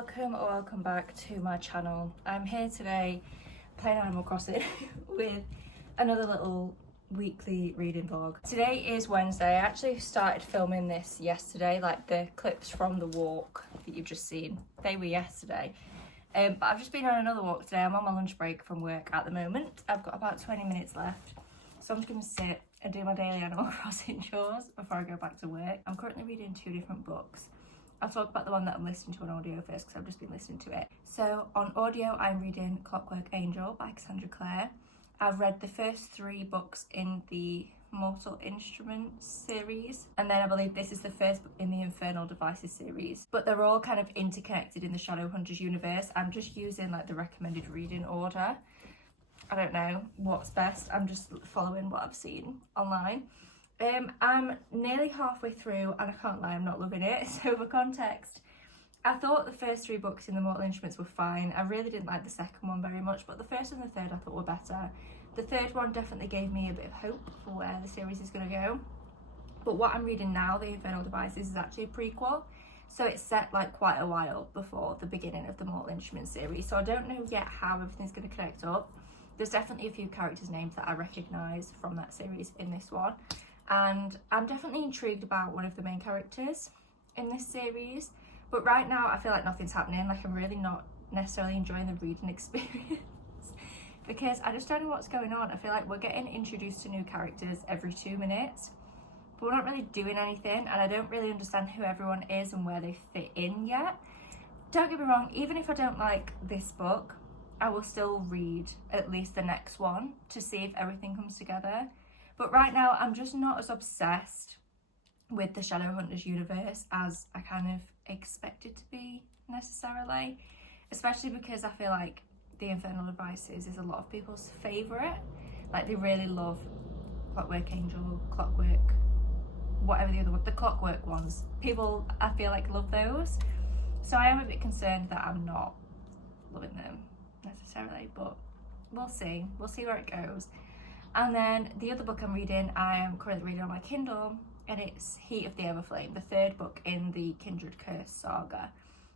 welcome back to my channel. I'm here today playing Animal Crossing with another little weekly reading vlog. Today is Wednesday. I actually started filming this yesterday, like the clips from the walk that you've just seen, they were yesterday. But I've just been on another walk today. I'm on my lunch break from work at the moment. I've got about 20 minutes left, so I'm just going to sit and do my daily Animal Crossing chores before I go back to work. I'm currently reading two different books. I'll talk about the one that I'm listening to on audio first because I've just been listening to it. So on audio, I'm reading Clockwork Angel by Cassandra Clare. I've read the first three books in the Mortal Instruments series, and then I believe this is the first book in the Infernal Devices series. But they're all kind of interconnected in the Shadowhunters universe. I'm just using like the recommended reading order. I don't know what's best. I'm just following what I've seen online. I'm nearly halfway through and I can't lie, I'm not loving it. So for context, I thought the first three books in the Mortal Instruments were fine. I really didn't like the second one very much, but the first and the third I thought were better. The third one definitely gave me a bit of hope for where the series is going to go. But what I'm reading now, The Infernal Devices, is actually a prequel. So it's set like quite a while before the beginning of the Mortal Instruments series. So I don't know yet how everything's going to connect up. There's definitely a few characters' names that I recognise from that series in this one. And I'm definitely intrigued about one of the main characters in this series. But right now I feel like nothing's happening. Like I'm really not necessarily enjoying the reading experience because I just don't know what's going on. I feel like we're getting introduced to new characters every 2 minutes, but we're not really doing anything. And I don't really understand who everyone is and where they fit in yet. Don't get me wrong, even if I don't like this book, I will still read at least the next one to see if everything comes together. But right now, I'm just not as obsessed with the Shadowhunters universe as I kind of expected to be necessarily, especially because I feel like The Infernal Devices is a lot of people's favourite. Like they really love Clockwork Angel, Clockwork, whatever the other one, the Clockwork ones. People, I feel like, love those. So I am a bit concerned that I'm not loving them necessarily, but we'll see. We'll see where it goes. And then the other book I'm reading, I am currently reading on my Kindle, and it's Heat of the Everflame, the third book in the Kindred Curse saga.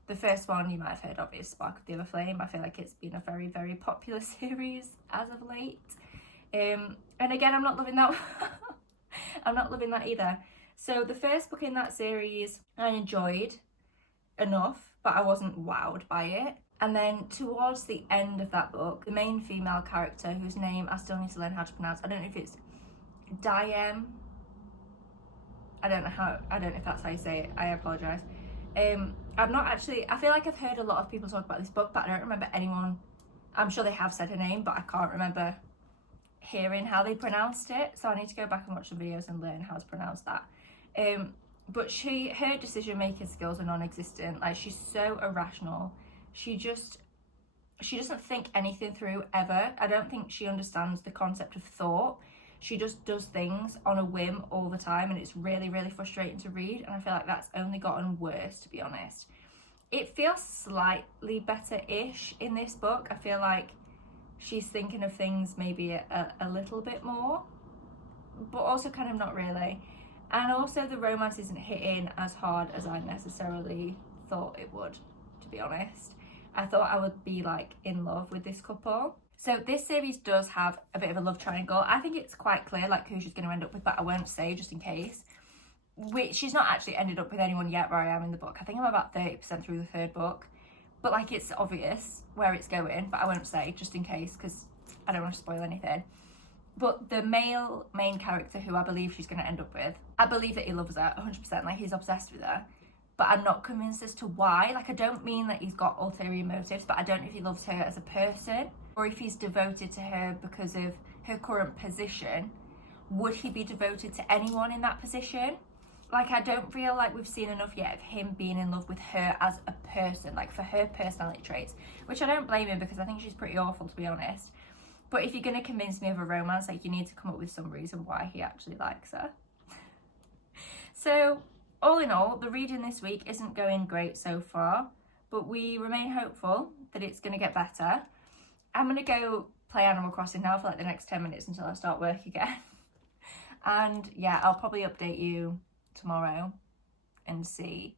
The first one you might have heard of is Spark of the Everflame. I feel like it's been a very, very popular series as of late. And again, I'm not loving that one. I'm not loving that either. So the first book in that series I enjoyed enough, but I wasn't wowed by it. And then towards the end of that book, the main female character, whose name I still need to learn how to pronounce, I don't know if it's Diem. I don't know if that's how you say it. I apologise. I've not actually, I feel like I've heard a lot of people talk about this book, but I don't remember anyone, I'm sure they have said her name, but I can't remember hearing how they pronounced it. So I need to go back and watch some videos and learn how to pronounce that. But her decision-making skills are non-existent. Like, she's so irrational. She doesn't think anything through ever. I don't think she understands the concept of thought. She just does things on a whim all the time, and it's really, really frustrating to read. And I feel like that's only gotten worse, to be honest. It feels slightly better-ish in this book. I feel like she's thinking of things maybe a little bit more, but also kind of not really. And also the romance isn't hitting as hard as I necessarily thought it would, to be honest. I thought I would be like in love with this couple. So this series does have a bit of a love triangle. I think it's quite clear like who she's going to end up with, but I won't say just in case. She's not actually ended up with anyone yet where I am in the book. I think I'm about 30% through the third book. But like it's obvious where it's going, but I won't say just in case because I don't want to spoil anything. But the main character who I believe she's going to end up with, I believe that he loves her 100%. Like he's obsessed with her. But I'm not convinced as to why. Like, I don't mean that he's got ulterior motives, but I don't know if he loves her as a person or if he's devoted to her because of her current position. Would he be devoted to anyone in that position? Like, I don't feel like we've seen enough yet of him being in love with her as a person, like for her personality traits, which I don't blame him because I think she's pretty awful, to be honest. But if you're going to convince me of a romance, like, you need to come up with some reason why he actually likes her. So all in all, the reading this week isn't going great so far, but we remain hopeful that it's going to get better. I'm going to go play Animal Crossing now for like the next 10 minutes until I start work again. And yeah, I'll probably update you tomorrow and see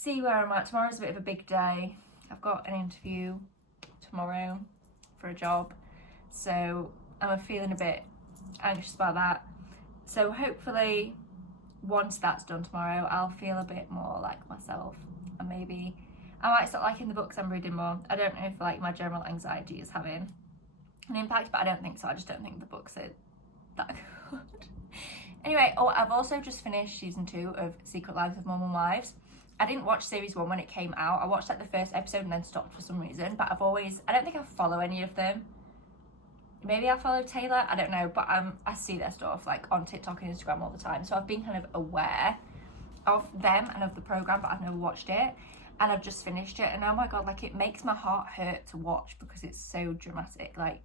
see where I'm at. Tomorrow's a bit of a big day. I've got an interview tomorrow for a job, so I'm feeling a bit anxious about that. So hopefully once that's done tomorrow, I'll feel a bit more like myself, and maybe I might start liking the books I'm reading more. I don't know if like my general anxiety is having an impact, but I don't think so. I just don't think the books are that good. Anyway, I've also just finished season 2 of Secret Lives of Mormon Wives. I didn't watch series 1 when it came out. I watched like the first episode and then stopped for some reason, but I don't think I follow any of them. Maybe I follow Taylor, I don't know, but I see their stuff like on TikTok and Instagram all the time, so I've been kind of aware of them and of the programme, but I've never watched it, and I've just finished it, and oh my god, like it makes my heart hurt to watch because it's so dramatic. Like,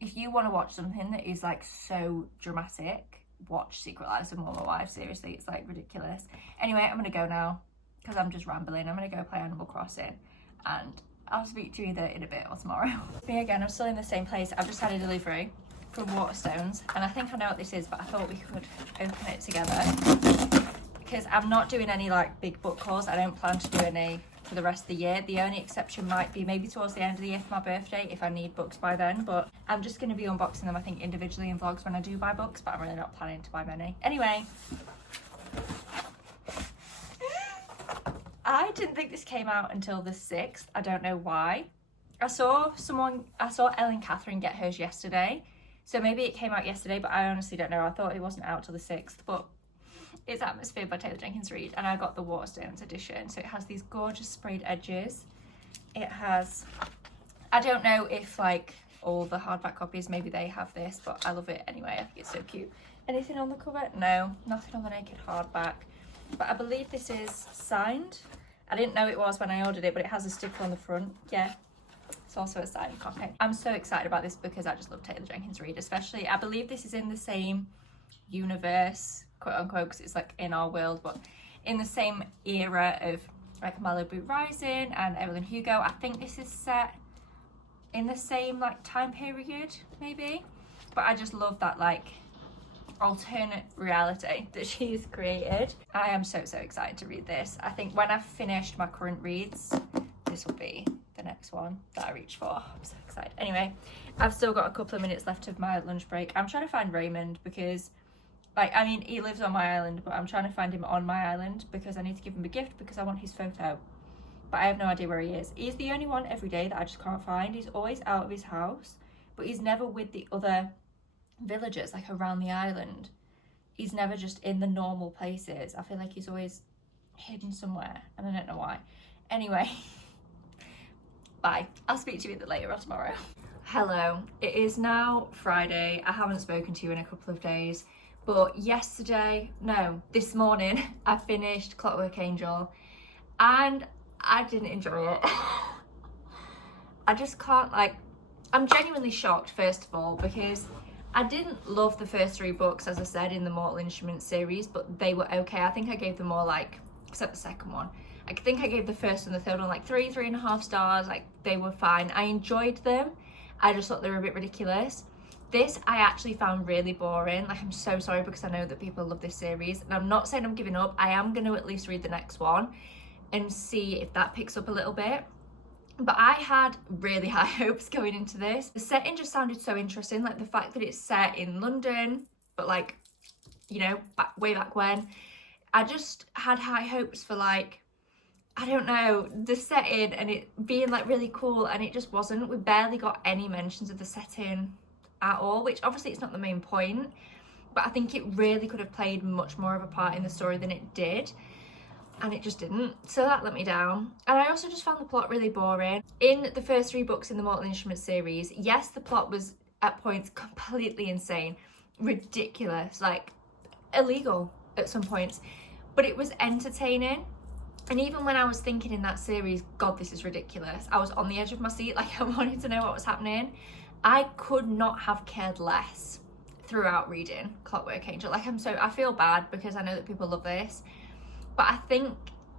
if you want to watch something that is like so dramatic, watch Secret Lives of Mormon Wives. Seriously, it's like ridiculous. Anyway, I'm gonna go now because I'm just rambling. I'm gonna go play Animal Crossing, and I'll speak to you either in a bit or tomorrow. Me again, I'm still in the same place. I've just had a delivery from Waterstones, and I think I know what this is, but I thought we could open it together because I'm not doing any like big book hauls. I don't plan to do any for the rest of the year. The only exception might be maybe towards the end of the year for my birthday if I need books by then, but I'm just going to be unboxing them I think individually in vlogs when I do buy books, but I'm really not planning to buy many. Anyway, I didn't think this came out until the 6th. I don't know why. I saw Ellen Catherine get hers yesterday, so maybe it came out yesterday, but I honestly don't know. I thought it wasn't out till the 6th, but it's Atmosphere by Taylor Jenkins Reid, and I got the Waterstones edition, so it has these gorgeous sprayed edges. It has, I don't know if like all the hardback copies, maybe they have this, but I love it anyway. I think it's so cute. Anything on the cover? No, nothing on the naked hardback, but I believe this is signed. I didn't know it was when I ordered it, but it has a sticker on the front. Yeah, it's also a signed copy. I'm so excited about this because I just love Taylor Jenkins Reid, especially. I believe this is in the same universe, quote unquote, because it's like in our world, but in the same era of like Malibu Rising and Evelyn Hugo. I think this is set in the same like time period, maybe, but I just love that like alternate reality that she's created. I am so excited to read this. I think when I've finished my current reads, this will be the next one that I reach for. I'm so excited. Anyway, I've still got a couple of minutes left of my lunch break. I'm trying to find Raymond because like, I mean, he lives on my island, but I'm trying to find him on my island because I need to give him a gift because I want his photo, but I have no idea where he is. He's the only one every day that I just can't find. He's always out of his house, but he's never with the other villagers like around the island. He's never just in the normal places. I feel like he's always hidden somewhere and I don't know why. Anyway, bye. I'll speak to you either later or tomorrow. Hello, it is now Friday. I haven't spoken to you in a couple of days, but this morning I finished Clockwork Angel and I didn't enjoy it. I just can't, like, I'm genuinely shocked first of all because I didn't love the first 3 books, as I said, in the Mortal Instruments series, but they were okay. I think I gave them more like, except the second one. I think I gave the first and the third one like 3.5 stars. Like, they were fine. I enjoyed them. I just thought they were a bit ridiculous. This I actually found really boring. Like, I'm so sorry because I know that people love this series. And I'm not saying I'm giving up. I am going to at least read the next one and see if that picks up a little bit. But I had really high hopes going into this. The setting just sounded so interesting, like the fact that it's set in London, but like, you know, way back when. I just had high hopes for like, I don't know, the setting and it being like really cool, and it just wasn't. We barely got any mentions of the setting at all, which obviously it's not the main point, but I think it really could have played much more of a part in the story than it did. And it just didn't, so that let me down. And I also just found the plot really boring. In the first 3 books in the Mortal Instruments series, yes, the plot was at points completely insane, ridiculous, like illegal at some points, but it was entertaining. And even when I was thinking in that series, God, this is ridiculous, I was on the edge of my seat, like I wanted to know what was happening. I could not have cared less throughout reading Clockwork Angel. Like, I feel bad because I know that people love this, but I think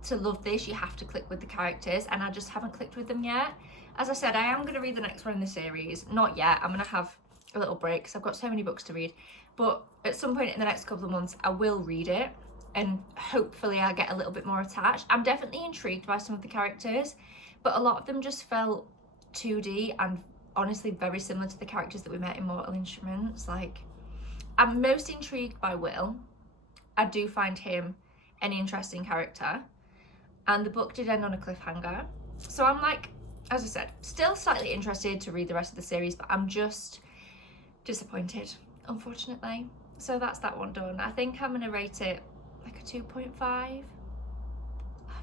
to love this, you have to click with the characters, and I just haven't clicked with them yet. As I said, I am going to read the next one in the series. Not yet. I'm going to have a little break because I've got so many books to read. But at some point in the next couple of months, I will read it. and hopefully I'll get a little bit more attached. I'm definitely intrigued by some of the characters, but a lot of them just felt 2D and honestly very similar to the characters that we met in Mortal Instruments. Like, I'm most intrigued by Will. I do find him an interesting character, and the book did end on a cliffhanger. So I'm like, as I said, still slightly interested to read the rest of the series, but I'm just disappointed, unfortunately. So that's that one done. I think I'm gonna rate it like a 2.5. I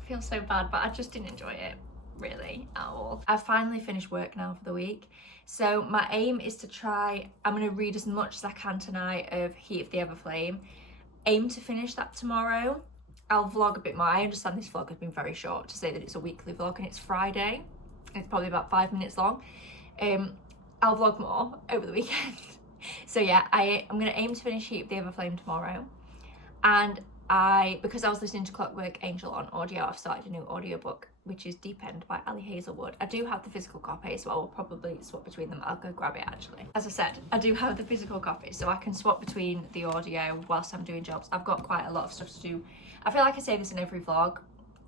feel so bad, but I just didn't enjoy it really at all. I've finally finished work now for the week, so my aim is to try, I'm going to read as much as I can tonight of Heat of the Everflame. Aim to finish that tomorrow. I'll vlog a bit more. I understand this vlog has been very short, to say that it's a weekly vlog, and it's Friday. It's probably about 5 minutes long. I'll vlog more over the weekend. So yeah, I'm going to aim to finish Heat of the Everflame tomorrow. And because I was listening to Clockwork Angel on audio, I've started a new audiobook, which is Deep End by Ali Hazelwood. I do have the physical copy, so I will probably swap between them. I'll go grab it actually. As I said, I do have the physical copy, so I can swap between the audio whilst I'm doing jobs. I've got quite a lot of stuff to do. I feel like I say this in every vlog.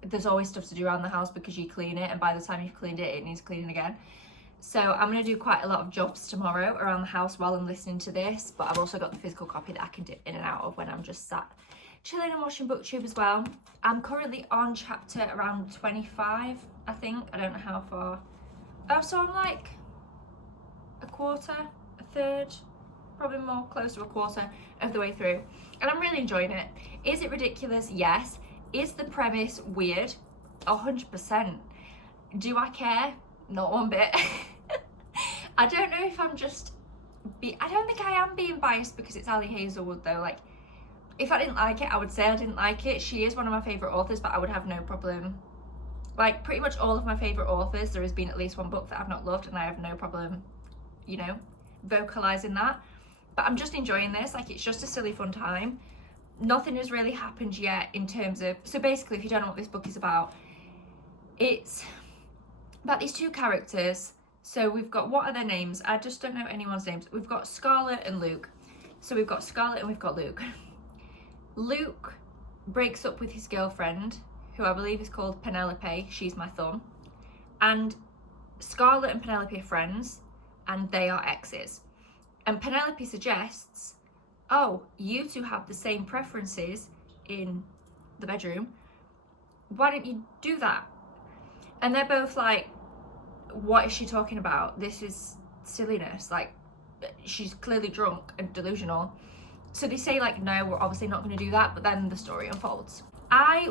There's always stuff to do around the house because you clean it, and by the time you've cleaned it, it needs cleaning again. So I'm going to do quite a lot of jobs tomorrow around the house while I'm listening to this, but I've also got the physical copy that I can dip in and out of when I'm just sat chilling and watching BookTube as well. I'm currently on chapter around 25, I think. I don't know how far. Oh, so I'm like a quarter, a third, probably more close to a quarter of the way through. And I'm really enjoying it. Is it ridiculous? Yes. Is the premise weird? 100%. Do I care? Not one bit. I don't know if I'm just... I don't think I am being biased because it's Ali Hazelwood though. Like, if I didn't like it, I would say I didn't like it. She is one of my favourite authors, but I would have no problem. Like, pretty much all of my favourite authors, there has been at least one book that I've not loved, and I have no problem, you know, vocalising that. But I'm just enjoying this. Like, it's just a silly fun time. Nothing has really happened yet in terms of... So basically, if you don't know what this book is about, it's about these two characters. So we've got... What are their names? I just don't know anyone's names. We've got Scarlet and Luke. So we've got Scarlet and we've got Luke. Luke breaks up with his girlfriend, who I believe is called Penelope. She's my thumb. And Scarlet and Penelope are friends, and they are exes. And Penelope suggests, oh, you two have the same preferences in the bedroom. Why don't you do that? And they're both like, what is she talking about? This is silliness. Like, she's clearly drunk and delusional. So they say like, no, we're obviously not going to do that, but then the story unfolds.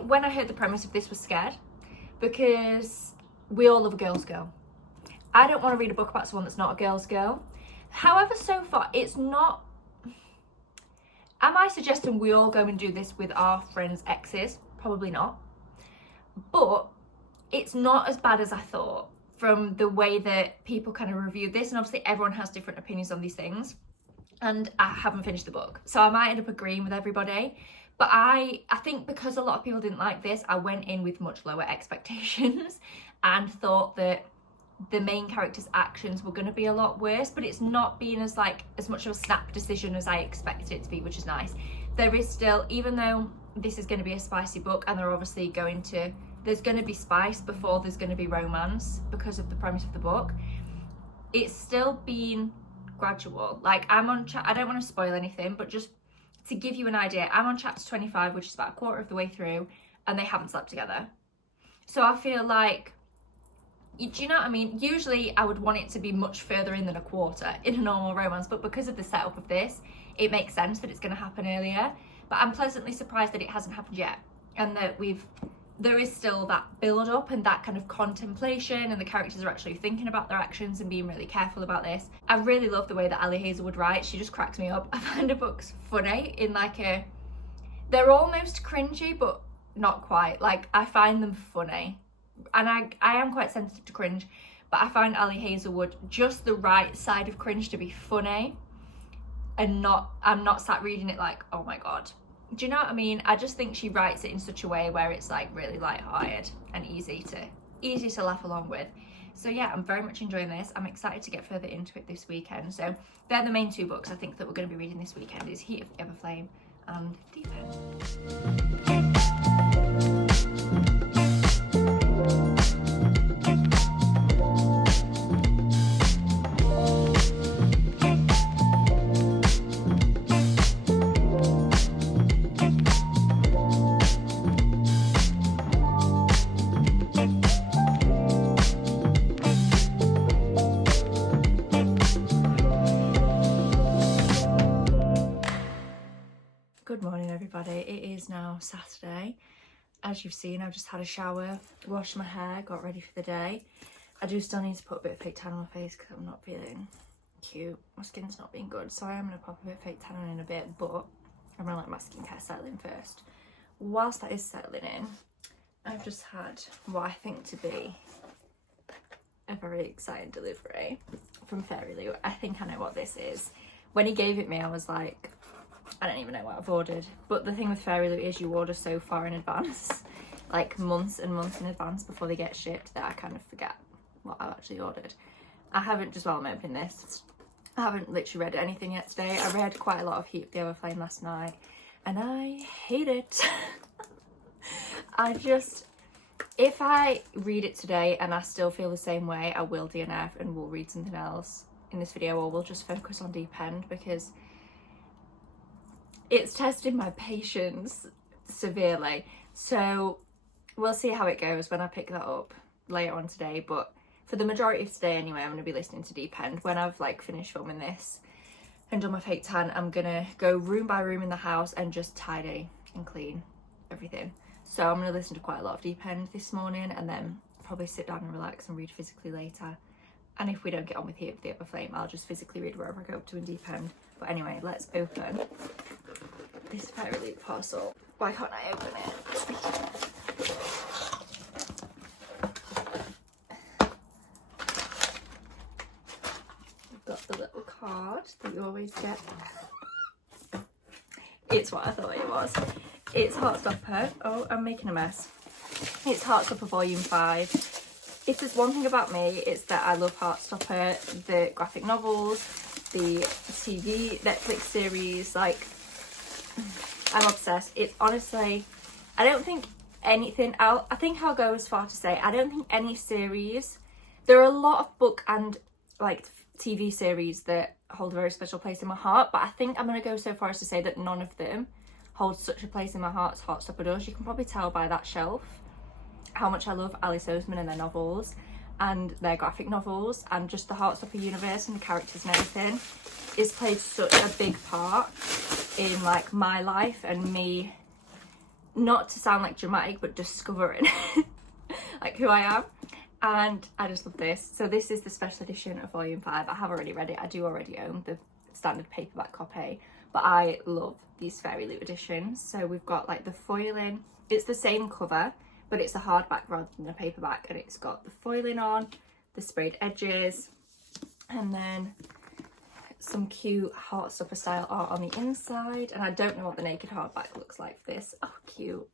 When I heard the premise of this, was scared because we all love a girl's girl. I don't want to read a book about someone that's not a girl's girl. However, so far, it's not... Am I suggesting we all go and do this with our friends' exes? Probably not. But it's not as bad as I thought from the way that people kind of reviewed this. And obviously everyone has different opinions on these things. And I haven't finished the book, so I might end up agreeing with everybody. But I think because a lot of people didn't like this, I went in with much lower expectations and thought that the main character's actions were going to be a lot worse, but it's not been as much of a snap decision as I expected it to be, which is nice. There is still, even though this is going to be a spicy book, and they're obviously there's going to be spice before there's going to be romance because of the premise of the book, it's still been gradual. Like, I don't want to spoil anything, but just to give you an idea, I'm on chapter 25, which is about a quarter of the way through, and they haven't slept together. So I feel like, do you know what I mean? Usually I would want it to be much further in than a quarter in a normal romance, but because of the setup of this, it makes sense that it's going to happen earlier. But I'm pleasantly surprised that it hasn't happened yet, and that there is still that build up and that kind of contemplation, and the characters are actually thinking about their actions and being really careful about this. I really love the way that Ali Hazelwood writes. She just cracks me up. I find her books funny in they're almost cringy, but not quite. Like, I find them funny, and I am quite sensitive to cringe, but I find Ali Hazelwood just the right side of cringe to be funny, and I'm not sat reading it like, oh my god. Do you know what I mean? I just think she writes it in such a way where it's like really light-hearted and easy to laugh along with. So yeah, I'm very much enjoying this. I'm excited to get further into it this weekend. So they're the main two books I think that we're going to be reading this weekend, is Heat of the Everflame and Deep End. morning everybody. It is now Saturday. As you've seen, I've just had a shower, washed my hair, got ready for the day. I do still need to put a bit of fake tan on my face because I'm not feeling cute. My skin's not being good, so I am going to pop a bit of fake tan on in a bit, but I'm going to let my skincare settle in first. Whilst that is settling in, I've just had what I think to be a very exciting delivery from Fairy Loot. I think I know what this is. When he gave it me, I was like, I don't even know what I've ordered. But the thing with Fairy Loot is you order so far in advance, like months and months in advance before they get shipped, that I kind of forget what I've actually ordered. I haven't, just while I'm opening this, I haven't literally read anything yet today. I read quite a lot of Heat the Everflame last night and I hate it. If I read it today and I still feel the same way, I will DNF and we'll read something else in this video, or we'll just focus on Deep End, because it's tested my patience severely. So we'll see how it goes when I pick that up later on today. But for the majority of today anyway, I'm going to be listening to Deep End. When I've like finished filming this and done my fake tan, I'm going to go room by room in the house and just tidy and clean everything. So I'm going to listen to quite a lot of Deep End this morning and then probably sit down and relax and read physically later. And if we don't get on with Heat of the Everflame, I'll just physically read wherever I go up to in Deep End. But anyway, let's open this Fairy Loot parcel. Why can't I open it? We've got the little card that you always get. It's what I thought it was. It's Heartstopper. Oh, I'm making a mess. It's Heartstopper Volume 5. If there's one thing about me, it's that I love Heartstopper, the graphic novels, the TV Netflix series. Like, I'm obsessed. It's honestly, I don't think anything, I think I'll go as far to say, I don't think any series, there are a lot of book and like TV series that hold a very special place in my heart, but I think I'm going to go so far as to say that none of them hold such a place in my heart as Heartstopper does. You can probably tell by that shelf how much I love Alice Oseman and their novels and their graphic novels, and just the Heartstopper universe and the characters and everything is played such a big part in like my life and me, not to sound like dramatic, but discovering like who I am. And I just love this. So this is the special edition of Volume 5. I have already read it. I do already own the standard paperback copy, but I love these Fairy Loot editions. So we've got like the foiling, it's the same cover, but it's a hardback rather than a paperback, and it's got the foiling on, the sprayed edges, and then some cute Heartstopper style art on the inside. And I don't know what the naked hardback looks like for this. Oh, cute.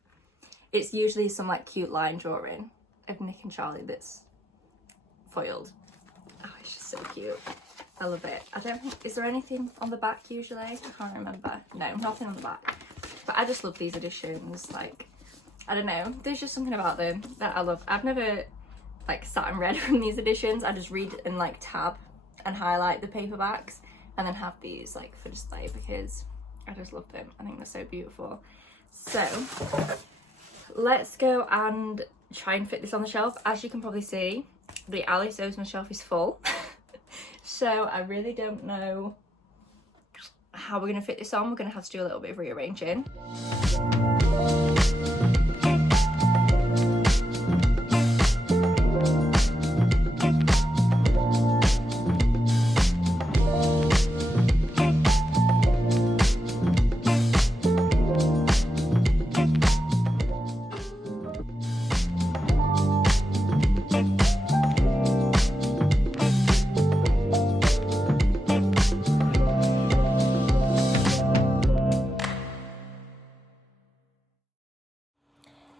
It's usually some like cute line drawing of Nick and Charlie that's foiled. Oh, it's just so cute. I love it. I don't think, is there anything on the back usually? I can't remember. No, nothing on the back. But I just love these editions. Like, I don't know, there's just something about them that I love. I've never like sat and read from these editions. I just read and like tab and highlight the paperbacks and then have these like for display because I just love them. I think they're so beautiful. So let's go and try and fit this on the shelf. As you can probably see, the Alice Oseman shelf is full. So I really don't know how we're going to fit this on. We're going to have to do a little bit of rearranging.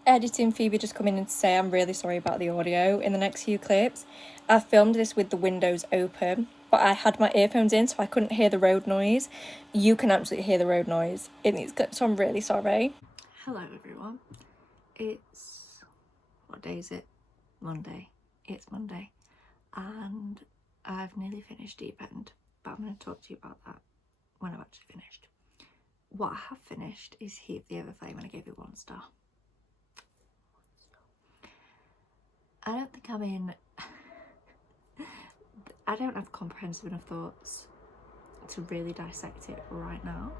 Editing Phoebe just coming in to say I'm really sorry about the audio in the next few clips. I filmed this with the windows open, but I had my earphones in so I couldn't hear the road noise. You can absolutely hear the road noise in these clips, so I'm really sorry. Hello everyone. It's, what day is it? Monday. It's Monday. And I've nearly finished Deep End, but I'm going to talk to you about that when I've actually finished. What I have finished is Heat of the Everflame, and I gave it 1 star. I don't think I'm in, I don't have comprehensive enough thoughts to really dissect it right now,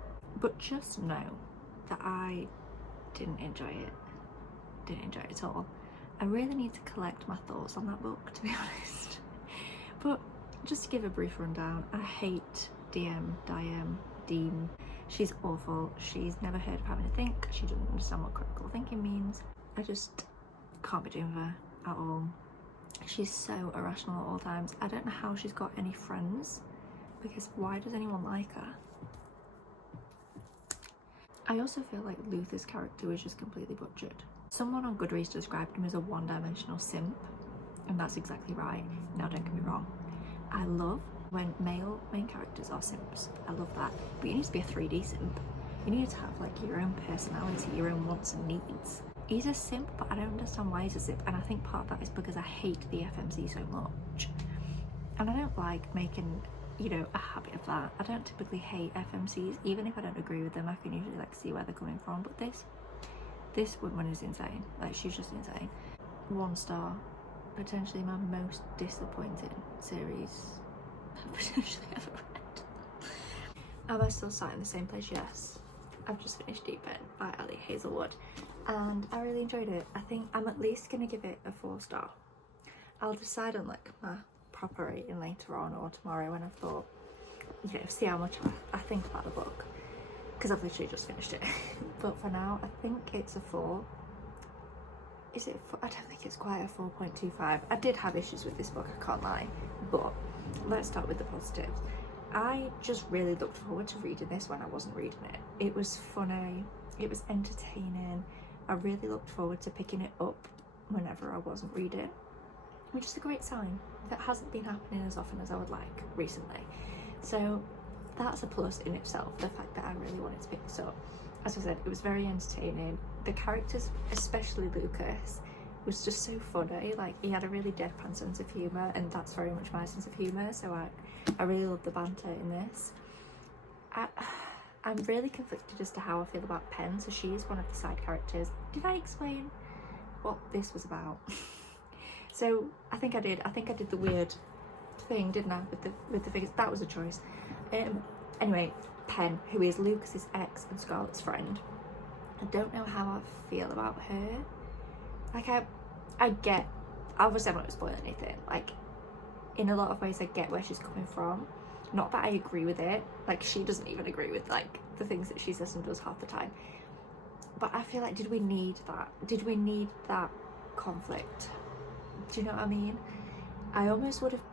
but just know that I didn't enjoy it. Didn't enjoy it at all. I really need to collect my thoughts on that book, to be honest. But just to give a brief rundown, I hate Dean. She's awful. She's never heard of having to think. She doesn't understand what critical thinking means. I just can't be doing with her at all. She's so irrational at all times. I don't know how she's got any friends, because why does anyone like her? I also feel like Luther's character was just completely butchered. Someone on Goodreads described him as a one-dimensional simp, and that's exactly right. Now don't get me wrong, I love when male main characters are simps. I love that. But you need to be a 3D simp. You need to have like your own personality, your own wants and needs. He's a simp, but I don't understand why he's a simp, and I think part of that is because I hate the FMC so much. And I don't like making, you know, a habit of that. I don't typically hate FMCs, even if I don't agree with them. I can usually like see where they're coming from, but this woman is insane. Like, she's just insane. 1 star. Potentially my most disappointing series I've potentially ever read. Am I still sat in the same place? Yes. I've just finished Deep End by Ali Hazelwood, and I really enjoyed it. I think I'm at least gonna give it a 4 star. I'll decide on like my proper rating later on or tomorrow when I've thought, you know, see how much I think about the book, because I've literally just finished it. But for now, I think it's a 4. Is it 4? I don't think it's quite a 4.25. I did have issues with this book, I can't lie, but let's start with the positives. I just really looked forward to reading this when I wasn't reading it. It was funny, it was entertaining. I really looked forward to picking it up whenever I wasn't reading, which is a great sign. That hasn't been happening as often as I would like recently. So that's a plus in itself, the fact that I really wanted to pick this up. As I said, it was very entertaining. The characters, especially Lucas, was just so funny. Like, he had a really deadpan sense of humour, and that's very much my sense of humour, so I really love the banter in this. I'm really conflicted as to how I feel about Pen. So she's one of the side characters. Did I explain what this was about? So I think I did the weird thing, didn't I, with the figures? That was a choice. Anyway, Pen, who is Lucas's ex and Scarlett's friend. I don't know how I feel about her. Like, I get, obviously I'm not gonna spoil anything, like, in a lot of ways I get where she's coming from. Not that I agree with it, like, she doesn't even agree with like the things that she says and does half the time, but I feel like, did we need that conflict? Do you know what I mean? I almost would have,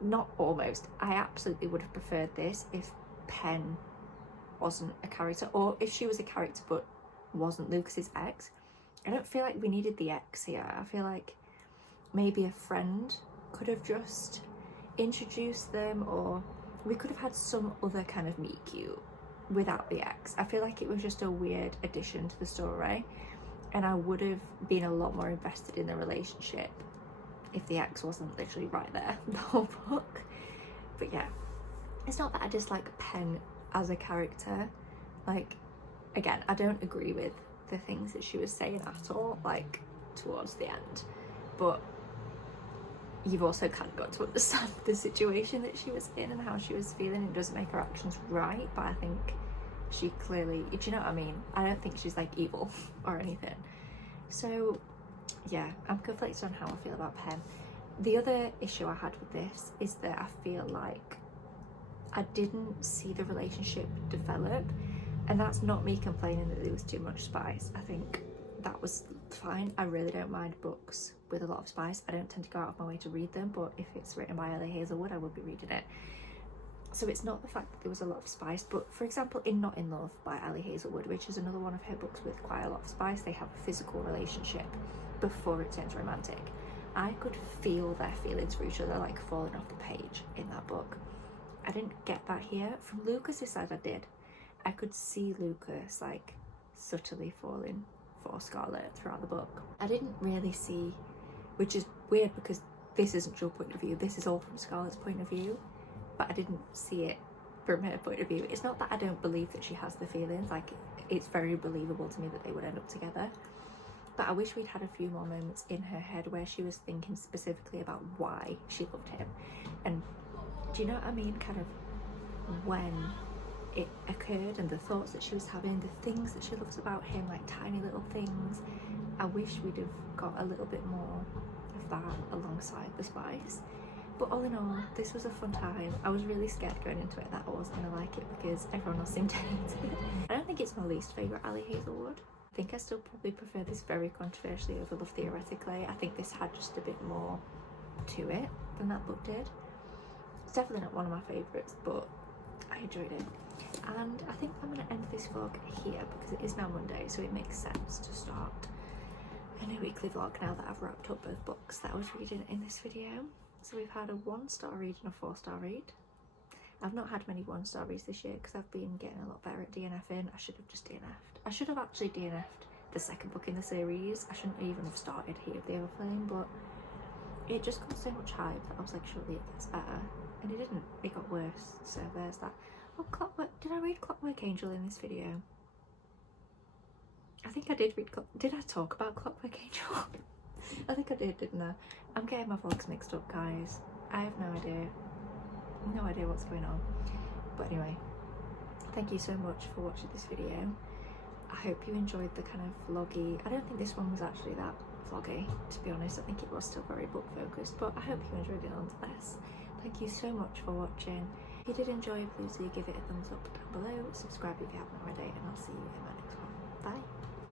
not almost, I absolutely would have preferred this if Pen wasn't a character, or if she was a character but wasn't Lucas's ex. I don't feel like we needed the ex here. I feel like maybe a friend could have just introduced them, or we could have had some other kind of meet cute without the ex. I feel like it was just a weird addition to the story, and I would have been a lot more invested in the relationship if the ex wasn't literally right there the whole book. But yeah, it's not that I dislike Pen as a character. Like, again, I don't agree with the things that she was saying at all, like, towards the end, but you've also kind of got to understand the situation that she was in and how she was feeling. It doesn't make her actions right, but I think she clearly, do you know what I mean? I don't think she's like evil or anything. So yeah, I'm conflicted on how I feel about Pen. The other issue I had with this is that I feel like I didn't see the relationship develop, and that's not me complaining that there was too much spice. I think that was fine. I really don't mind books with a lot of spice. I don't tend to go out of my way to read them, but if it's written by Ali Hazelwood, I would be reading it. So it's not the fact that there was a lot of spice, but for example, in Not in Love by Ali Hazelwood, which is another one of her books with quite a lot of spice, they have a physical relationship before it turns romantic. I could feel their feelings for each other like falling off the page in that book. I didn't get that here. From Lucas's side, I did. I could see Lucas like subtly falling for Scarlett throughout the book. I didn't really see, which is weird because this isn't your point of view, this is all from Scarlett's point of view, but I didn't see it from her point of view. It's not that I don't believe that she has the feelings, like, it's very believable to me that they would end up together, but I wish we'd had a few more moments in her head where she was thinking specifically about why she loved him. And do you know what I mean? Kind of when it occurred and the thoughts that she was having, the things that she loves about him, like tiny little things. I wish we'd have got a little bit more of that alongside the spice. But all in all, this was a fun time. I was really scared going into it that I wasn't going to like it because everyone else seemed to hate it. I don't think it's my least favourite Ali Hazelwood. I think I still probably prefer this very controversially over Love Theoretically. I think this had just a bit more to it than that book did. It's definitely not one of my favourites, but I enjoyed it. And I think I'm going to end this vlog here because it is now Monday, so it makes sense to start a new weekly vlog now that I've wrapped up both books that I was reading in this video. So we've had a 1-star read and a 4-star read. I've not had many 1-star reads this year because I've been getting a lot better at DNFing. I should have just DNF'd. I should have actually DNF'd the second book in the series. I shouldn't even have started Heat of the Everflame, but it just got so much hype that I was like, surely it gets better. And it didn't. It got worse. So there's that. Oh, Clockwork. Did I read Clockwork Angel in this video? I think I did read Did I talk about Clockwork Angel? I think I did, didn't I? I'm getting my vlogs mixed up, guys. I have no idea. No idea what's going on. But anyway, thank you so much for watching this video. I hope you enjoyed the kind of vloggy. I don't think this one was actually that vloggy, to be honest. I think it was still very book focused, but I hope you enjoyed it nonetheless. Thank you so much for watching. If you did enjoy, please do give it a thumbs up down below. Subscribe if you haven't already, and I'll see you in my next one. Bye.